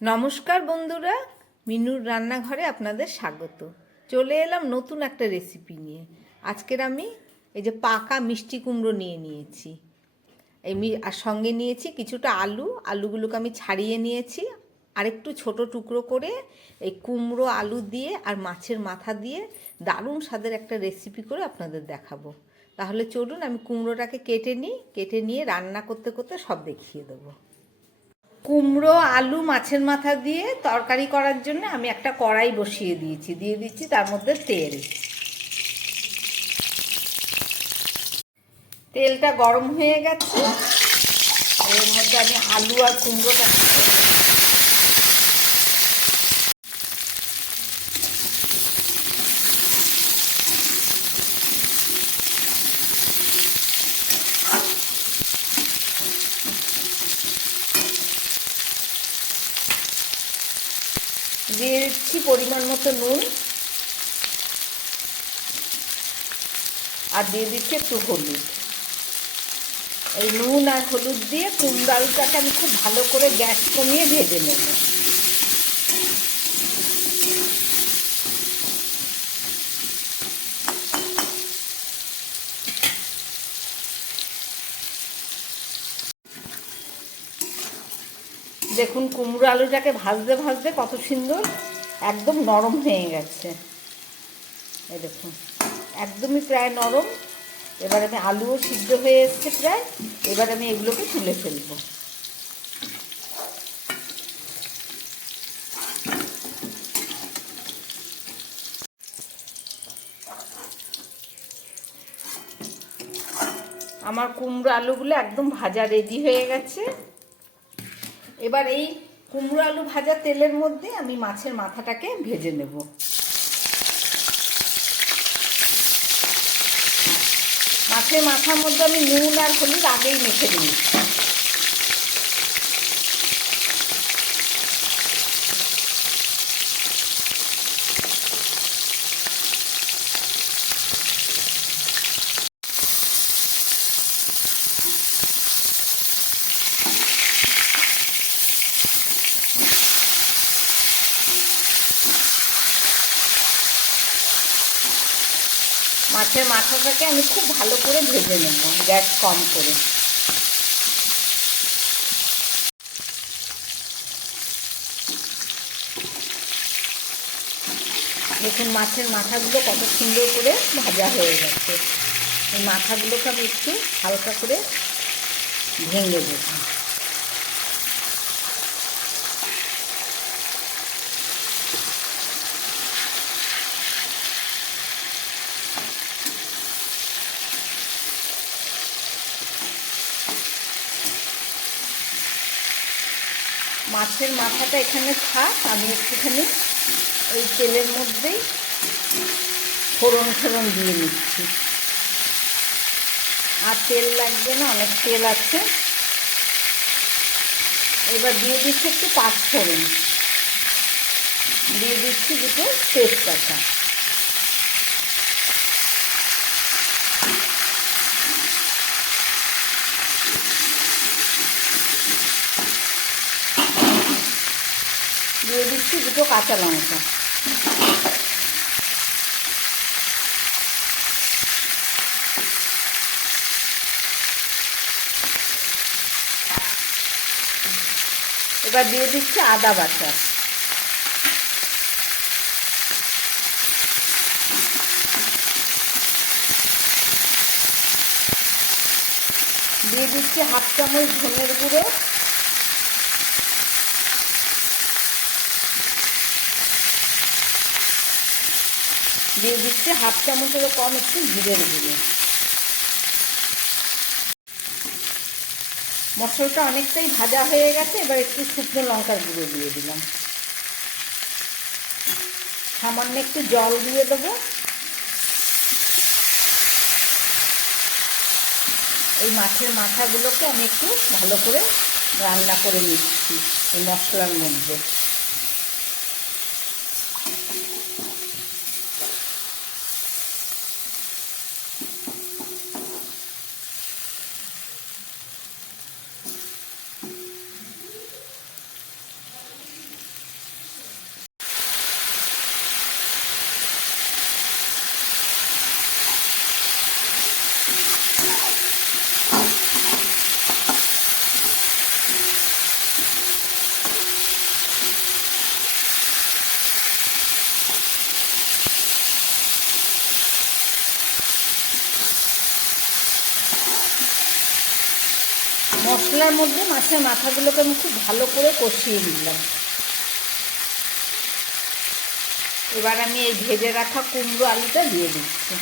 নমস্কার বন্ধুরা, মিনুর রান্নাঘরে আপনাদের স্বাগত। চলে এলাম নতুন একটা রেসিপি নিয়ে। আজকের আমি এই যে পাকা মিষ্টি কুমড়ো নিয়েছি আর সঙ্গে নিয়েছি কিছুটা আলুগুলোকে আমি ছাড়িয়ে নিয়েছি। আর একটু ছোট টুকরো করে এই কুমড়ো আলু দিয়ে আর মাছের মাথা দিয়ে দারুণ স্বাদের একটা রেসিপি করে আপনাদের দেখাবো। তাহলে চলুন আমি কুমড়োটাকে কেটে নিয়ে রান্না করতে করতে সব দেখিয়ে দেবো। কুমড়ো আলু মাছের মাথা দিয়ে তরকারি করার জন্য আমি একটা কড়াই বসিয়ে দিয়ে দিচ্ছি তার মধ্যে তেলটা গরম হয়ে গেছে। এর মধ্যে আমি আলু আর কুমড়োটা দিয়ে দিচ্ছি পরিমাণ মতো নুন, আর দিয়ে দিচ্ছি একটু হলুদ। এই নুন আর হলুদ দিয়ে কুমড়ো আলুটাকে আমি খুব ভালো করে গ্যাস কমিয়ে ভেজে নেব। দেখুন কুমড়ো আলুটাকে ভাজতে ভাজতে কত সুন্দর একদম নরম হয়ে গেছে। এই দেখুন একদমই প্রায় নরম। এবার আমি আলুও সিদ্ধ হয়ে এসছে প্রায়। এবার আমি এগুলোকে তুলে ফেলবো। আমার কুমড়ো আলুগুলো একদম ভাজা রেডি হয়ে গেছে। এবার এই কুমড়ো আলু ভাজা তেলের মধ্যে আমি মাছের মাথাটাকে ভেজে নেব। মাছের মাথার মধ্যে আমি নুন আর হলুদ আগেই মেখে দিয়েছি। মাছের মাথাটাকে আমি খুব ভালো করে ভেজে নেব, গ্যাস কম করে। দেখুন মাছের মাথাগুলো কত সুন্দর করে ভাজা হয়ে গেছে। এই মাথাগুলোকে আমি একটু হালকা করে ভেঙে দেব। মাছের মাথাটা এখানে থাক, আমি একটুখানি এই তেলের মধ্যেই ফোড়ন দিয়ে নিচ্ছি। আর তেল লাগবে না, অনেক তেল আছে। এবার দিয়ে দিচ্ছি একটু পাঁচফোড়ন, দিয়ে দিচ্ছি দুটো তেজপাতা, দিয়ে দিচ্ছি দুটো কাঁচা লঙ্কা। এবার দিয়ে দিচ্ছি আদা বাটা, দিয়ে দিচ্ছি হাফ চামচ ধনের গুঁড়ো, দিয়ে দিচ্ছি হাফ চামচেরও কম একটু জিরের গুঁড়ো। মশলাটা অনেকটাই ভাজা হয়ে গেছে। এবার একটু শুকনো লঙ্কার গুঁড়ো দিয়ে দিলাম, সামান্য একটু জল দিয়ে দেবো। এই মাছের মাথাগুলোকে আমি একটু ভালো করে রান্না করে নিচ্ছি এই মশলার মধ্যে। মশলার মধ্যে মাছের মাথাগুলোকে আমি খুব ভালো করে কষিয়ে নিলাম। এবার আমি এই ভেজে রাখা কুমড়ো আলুটা দিয়ে দিচ্ছি।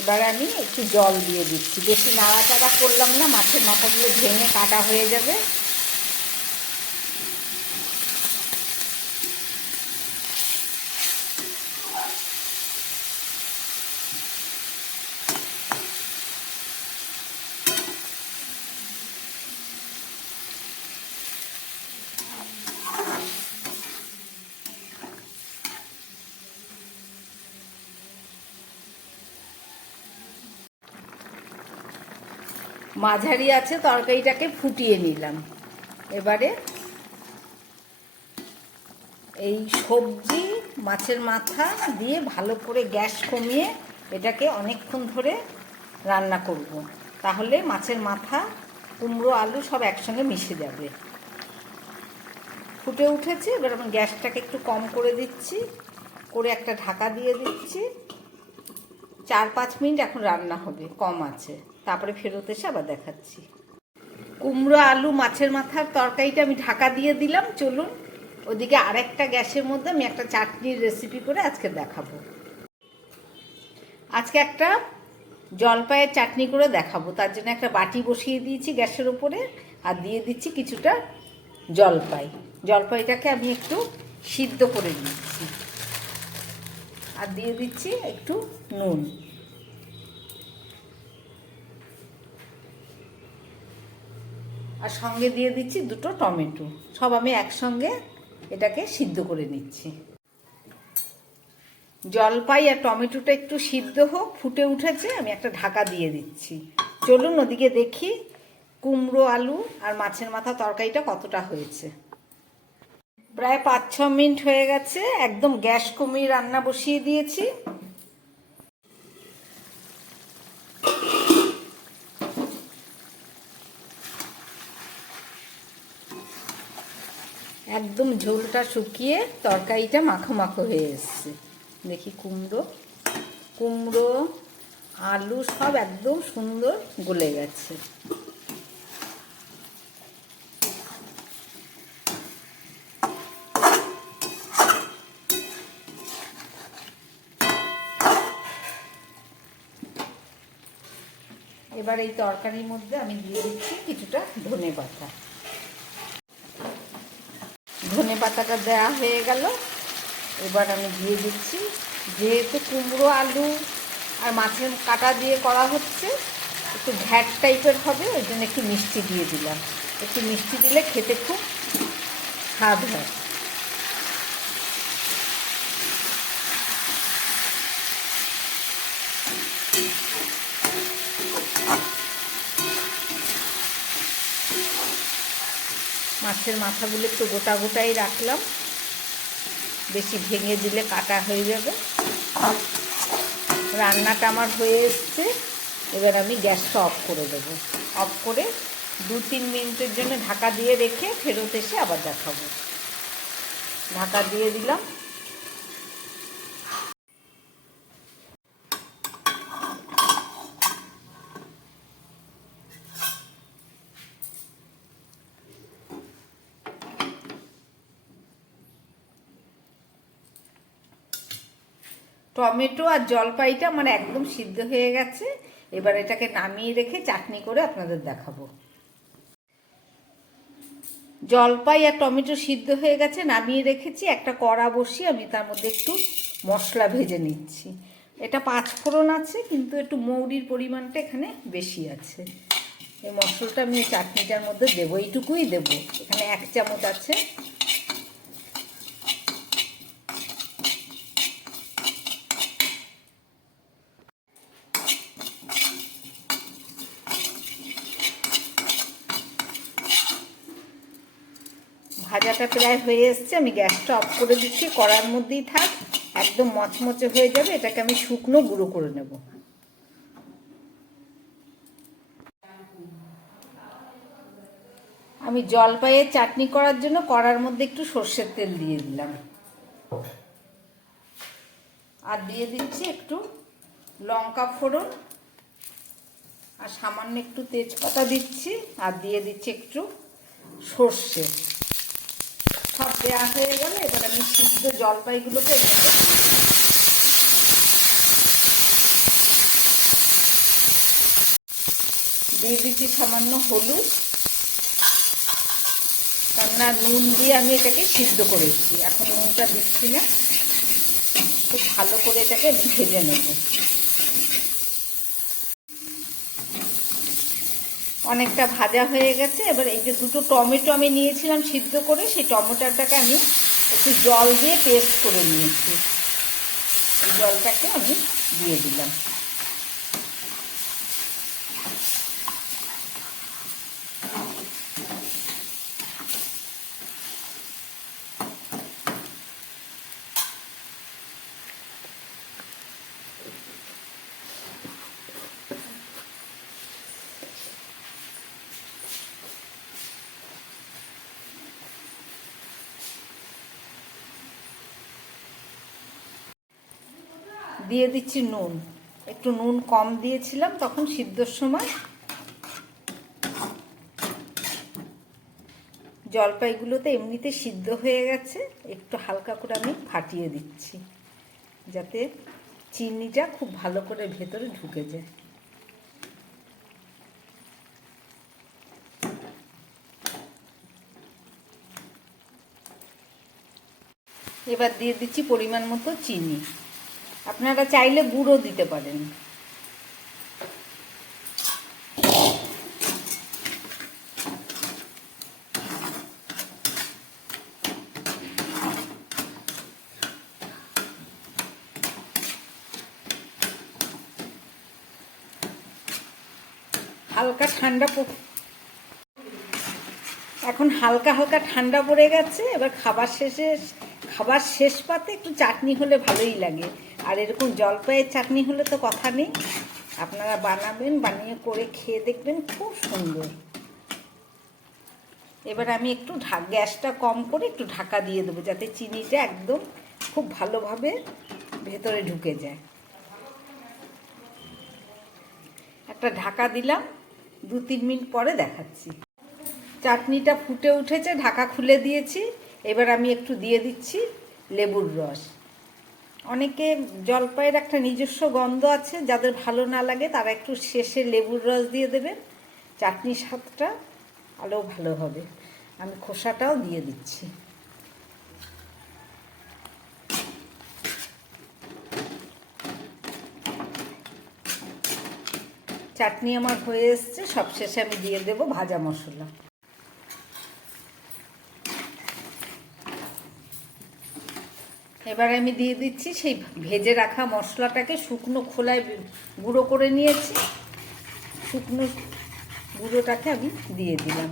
এবার আমি একটু জল দিয়ে দিচ্ছি, বেশি নাড়াচাড়া করলাম না, মাছের মাথাগুলো ভেঙে কাটা হয়ে যাবে। মাঝারি আছে তরকারিটাকে ফুটিয়ে নিলাম। এবারে এই সবজি মাছের মাথা দিয়ে ভালো করে গ্যাস কমিয়ে এটাকে অনেকক্ষণ ধরে রান্না করব, তাহলে মাছের মাথা কুমড়ো আলু সব একসঙ্গে মিশে যাবে। ফুটে উঠেছে, এবার আমি গ্যাসটাকে একটু কম করে দিচ্ছি, করে একটা ঢাকা দিয়ে দিচ্ছি। 4-5 মিনিট এখন রান্না হবে, কম আছে, তারপরে ফেরত এসে আবার দেখাচ্ছি। কুমড়ো আলু মাছের মাথার তরকারিটা আমি ঢাকা দিয়ে দিলাম। চলুন ওদিকে আরেকটা গ্যাসের মধ্যে আমি একটা চাটনির রেসিপি করে আজকে দেখাবো। আজকে একটা জলপাইয়ের চাটনি করে দেখাবো, তার জন্য একটা বাটি বসিয়ে দিয়েছি গ্যাসের উপরে, আর দিয়ে দিচ্ছি কিছুটা জলপাই। জলপাইটাকে আমি একটু সিদ্ধ করে দিচ্ছি, আর দিয়ে দিচ্ছি একটু নুন। আর সঙ্গে দিয়ে দিচ্ছি 2টো টমেটো। সব আমি একসঙ্গে এটাকে সিদ্ধ করে নিচ্ছি। জলপাই আর টমেটোটা একটু সিদ্ধ হোক, ফুটে উঠেছে, আমি একটা ঢাকা দিয়ে দিচ্ছি। চলুন ওদিকে দেখি কুমড়ো আলু আর মাছের মাথা তরকারিটা কতটা হয়েছে। প্রায় 5-6 মিনিট হয়ে গেছে, একদম গ্যাস কমিয়ে রান্না বসিয়ে দিয়েছি। একদম ঝোলটা শুকিয়ে তরকারিটা মাখো মাখো হয়ে এসছে। দেখি কুমড়ো আলু সব একদম সুন্দর গলে গেছে। এবার এই তরকারির মধ্যে আমি দিয়ে দিচ্ছি কিছুটা ধনেপাতা। ধনেপাতাটা দেওয়া হয়ে গেল। এবার আমি দিয়ে দিচ্ছি, যেহেতু কুমড়ো আলু আর মাছের কাটা দিয়ে করা হচ্ছে, একটু ঘ্যাট টাইপের হবে, ওই জন্য একটু মিষ্টি দিয়ে দিলাম। একটু মিষ্টি দিলে খেতে খুব স্বাদ হয়। মাছের মাথাগুলো একটু গোটা গোটাই রাখলাম, বেশি ভেঙে দিলে কাটা হয়ে যাবে। রান্নাটা আমার হয়ে এসছে, এবার আমি গ্যাসটা অফ করে দেবো। অফ করে 2-3 মিনিটের জন্য ঢাকা দিয়ে রেখে ফেরত এসে আবার দেখাবো। ঢাকা দিয়ে দিলাম। টমেটো আর জলপাইটা আমার একদম সিদ্ধ হয়ে গেছে। এবার এটাকে নামিয়ে রেখে চাটনি করে আপনাদের দেখাবো। জলপাই আর টমেটো সিদ্ধ হয়ে গেছে, নামিয়ে রেখেছি। একটা কড়া বসিয়ে আমি তার মধ্যে একটু মশলা ভেজে নিচ্ছি। এটা 5 ফোড়ন আছে, কিন্তু একটু মৌরির পরিমাণটা এখানে বেশি আছে। এই মশলাটা আমি চাটনিটার মধ্যে দেবো, এইটুকুই দেবো। এখানে 1 চামচ আছে। ভাজাটা প্রায় হয়ে এসছে, আমি গ্যাসটা অফ করে দিচ্ছি। কড়ার মধ্যেই থাক, একদম মচমচে হয়ে যাবে। এটাকে আমি শুকনো গুঁড়ো করে নেব। আমি জলপাইয়ের চাটনি করার জন্য কড়ার মধ্যে একটু সর্ষের তেল দিয়ে দিলাম, আর দিয়ে দিচ্ছি একটু লঙ্কা ফোড়ন, আর সামান্য একটু তেজপাতা দিচ্ছি, আর দিয়ে দিচ্ছি একটু সর্ষে। সব দেওয়া হয়ে গেলে এবার আমি সিদ্ধ জলপাইগুলোকে দিয়ে দিচ্ছি সামান্য হলুদ, কেননা নুন দিয়ে আমি এটাকে সিদ্ধ করেছি, এখন নুনটা দিচ্ছি না। খুব ভালো করে এটাকে আমি ভেজে নেব। অনেকটা ভাজা হয়ে গেছে। এবার এই যে দুটো টমেটো আমি নিয়েছিলাম সিদ্ধ করে, সেই টমেটোটাকে আমি একটু জল দিয়ে পেস্ট করে নিয়েছি, এই জলটাকে আমি দিয়ে দিলাম। দিয়ে দিচ্ছি নুন, একটু নুন কম দিয়েছিলাম তখন সিদ্ধর সময়। জলপাইগুলোতে এমনিতে সিদ্ধ হয়ে গেছে, একটু হালকা করে আমি ফাটিয়ে দিচ্ছি যাতে চিনিটা খুব ভালো করে ভেতরে ঢুকে যায়। এবার দিয়ে দিচ্ছি পরিমাণ মতো চিনি, আপনারা চাইলে গুঁড়ো দিতে পারেন। হালকা ঠান্ডা এখন হালকা হালকা ঠান্ডা পড়ে গেছে। এবার খাবার শেষ পাতে একটু চাটনি হলে ভালোই লাগে, আর এরকম জলপাইয়ের চাটনি হলে তো কথা নেই। আপনারা বানাবেন, বানিয়ে করে খেয়ে দেখবেন, খুব সুন্দর। এবার আমি একটু গ্যাসটা কম করে একটু ঢাকা দিয়ে দেবো, যাতে চিনিটা একদম খুব ভালোভাবে ভেতরে ঢুকে যায়। একটা ঢাকা দিলাম, 2-3 মিনিট পরে দেখাচ্ছি। চাটনিটা ফুটে উঠেছে, ঢাকা খুলে দিয়েছি। এবার আমি একটু দিয়ে দিচ্ছি লেবুর রস। অনেকে জলপাইয়ের একটা নিজস্ব গন্ধ আছে, যাদের ভালো না লাগে তারা একটু শেষে লেবুর রস দিয়ে দেবেন, চাটনির স্বাদটা আরও ভালো হবে। আমি খোসাটাও দিয়ে দিচ্ছি। চাটনি আমার হয়ে এসছে, সবশেষে আমি দিয়ে দেব ভাজা মশলা। এবার আমি দিয়ে দিচ্ছি সেই ভেজে রাখা মশলাটাকে, শুকনো খোলায় গুঁড়ো করে নিয়েছি, শুকনো গুঁড়োটাকে আমি দিয়ে দিলাম।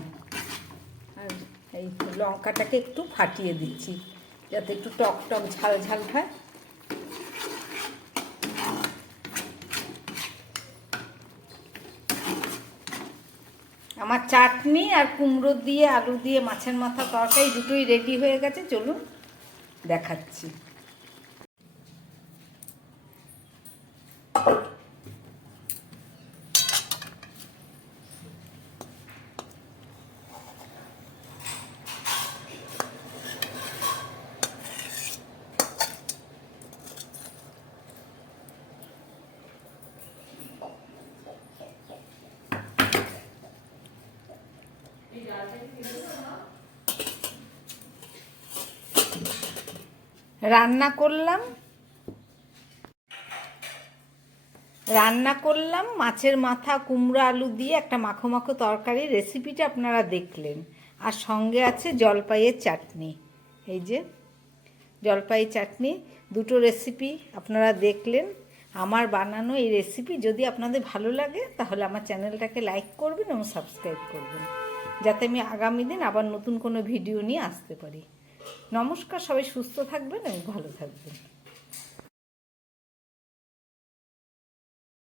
আর এই লঙ্কাটাকে একটু ফাটিয়ে দিচ্ছি যাতে একটু টক টক ঝাল ঝাল হয়। আমার চাটনি আর কুমড়ো দিয়ে আলু দিয়ে মাছের মাথা তরকারি দুটোই রেডি হয়ে গেছে, চলুন দেখাচ্ছি। রান্না করলাম মাছের মাথা কুমড়ো আলু দিয়ে একটা মাখো মাখো তরকারি। রেসিপিটা আপনারা দেখলেন, আর সঙ্গে আছে জলপাইয়ের চাটনি। এই যে জলপাইয়ের চাটনি, দুটো রেসিপি আপনারা দেখলেন। আমার বানানো এই রেসিপি যদি আপনাদের ভালো লাগে তাহলে আমার চ্যানেলটাকে লাইক করবেন এবং সাবস্ক্রাইব করবেন, যাতে আমি আগামী দিন আবার নতুন কোনো ভিডিও নিয়ে আসতে পারি। নমস্কার, সবাই সুস্থ থাকবেন এবং ভালো থাকবেন।